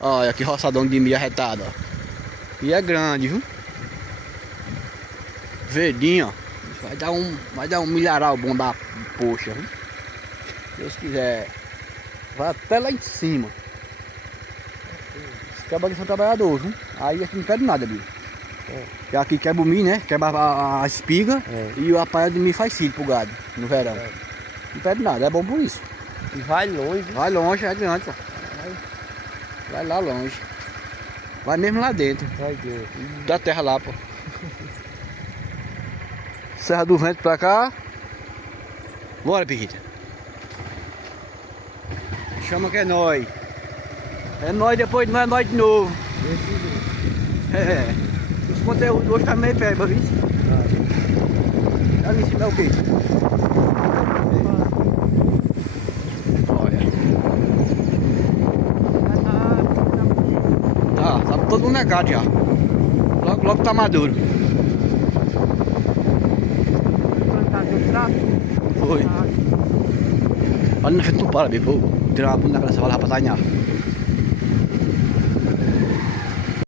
Olha que roçadão de milho arretado, ó. E é grande, viu? Verdinho, ó. Vai dar um milharal bom da poxa, viu? Deus quiser. Vai até lá em cima. Esse cabra aqui são trabalhadores, viu? Aí aqui não quebra nada, bicho. Porque aqui quebra o milho, né? Quebra a espiga e a palha de milho faz filho pro gado no verão. Não perde nada, é bom por isso. E vai longe. Vai longe, é grande, pô. Vai lá longe. Vai mesmo lá dentro. Vai dentro. Da terra lá, pô. Serra do Vento pra cá. Bora, Pirrita. Chama que é nóis. É nóis, depois não é nóis de novo. É. Os conteúdos hoje tá meio perto, viu? Ali em cima é o quê? Olha. Tá todo mundo negado já. Logo, logo tá maduro. Foi. Olha na frente do para, bicho. Tirar uma bunda dessa, vai lá pra tainhar.